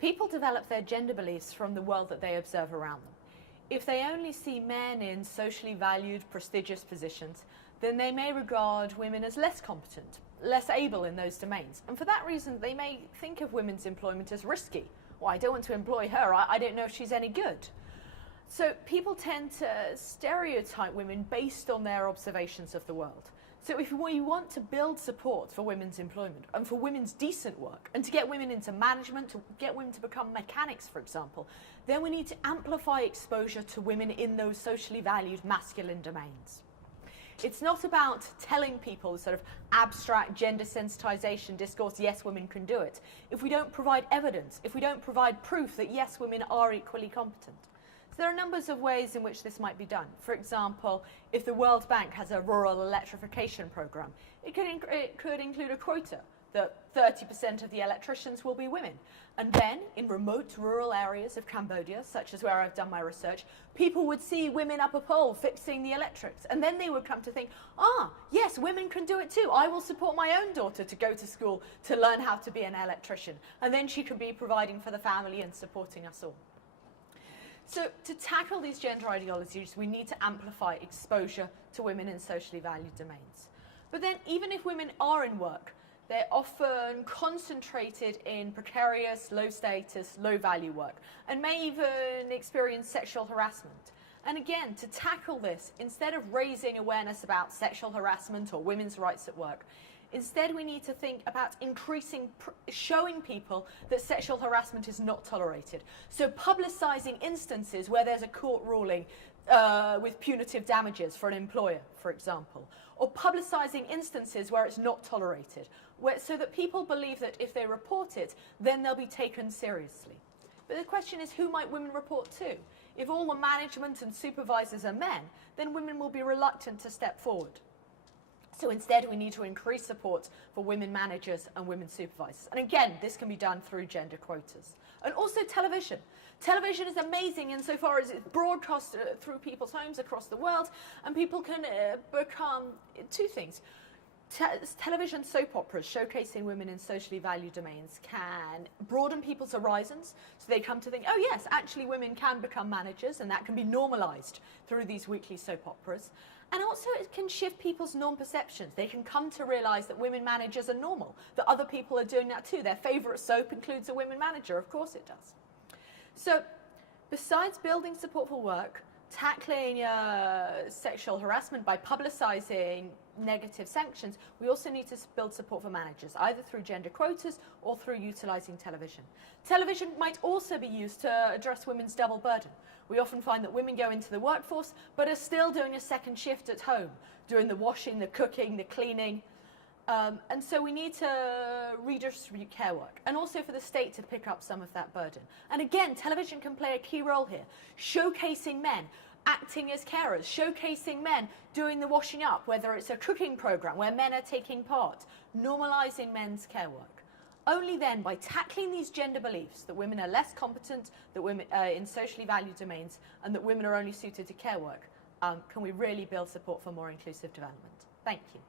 People develop their gender beliefs from the world that they observe around them. If they only see men in socially valued, prestigious positions, then they may regard women as less competent, less able in those domains. And for that reason, they may think of women's employment as risky. Well, I don't want to employ her, I don't know if she's any good. So people tend to stereotype women based on their observations of the world. So if we want to build support for women's employment and for women's decent work and to get women into management, to get women to become mechanics, for example, then we need to amplify exposure to women in those socially valued masculine domains. It's not about telling people sort of abstract gender sensitization discourse, yes, women can do it, if we don't provide evidence, if we don't provide proof that yes, women are equally competent. So there are numbers of ways in which this might be done. For example, if the World Bank has a rural electrification program, it could include a quota that 30% of the electricians will be women. And then, in remote rural areas of Cambodia, such as where I've done my research, people would see women up a pole fixing the electrics. And then they would come to think, yes, women can do it too. I will support my own daughter to go to school to learn how to be an electrician. And then she can be providing for the family and supporting us all. So to tackle these gender ideologies, we need to amplify exposure to women in socially valued domains. But then, even if women are in work, they're often concentrated in precarious, low-status, low-value work, and may even experience sexual harassment. And again, to tackle this, instead of raising awareness about sexual harassment or women's rights at work, instead we need to think about showing people that sexual harassment is not tolerated. So publicising instances where there's a court ruling with punitive damages for an employer, for example, or publicising instances where it's not tolerated, so that people believe that if they report it, then they'll be taken seriously. But the question is, who might women report to? If all the management and supervisors are men, then women will be reluctant to step forward. So instead, we need to increase support for women managers and women supervisors. And again, this can be done through gender quotas. And also television. Television is amazing insofar as it's broadcast through people's homes across the world, and people can become two things. Television soap operas showcasing women in socially valued domains can broaden people's horizons, so they come to think, oh yes, actually women can become managers, and that can be normalised through these weekly soap operas. And also it can shift people's norm-perceptions. They can come to realise that women managers are normal, that other people are doing that too. Their favourite soap includes a women manager, of course it does. So besides building support for work, tackling sexual harassment by publicising negative sanctions, we also need to build support for managers, either through gender quotas or through utilising television. Television might also be used to address women's double burden. We often find that women go into the workforce but are still doing a second shift at home, doing the washing, the cooking, the cleaning. And so we need to redistribute care work, and also for the state to pick up some of that burden. And again, television can play a key role here, showcasing men acting as carers, showcasing men doing the washing up, whether it's a cooking programme where men are taking part, normalising men's care work. Only then, by tackling these gender beliefs that women are less competent, that women in socially valued domains, and that women are only suited to care work, can we really build support for more inclusive development. Thank you.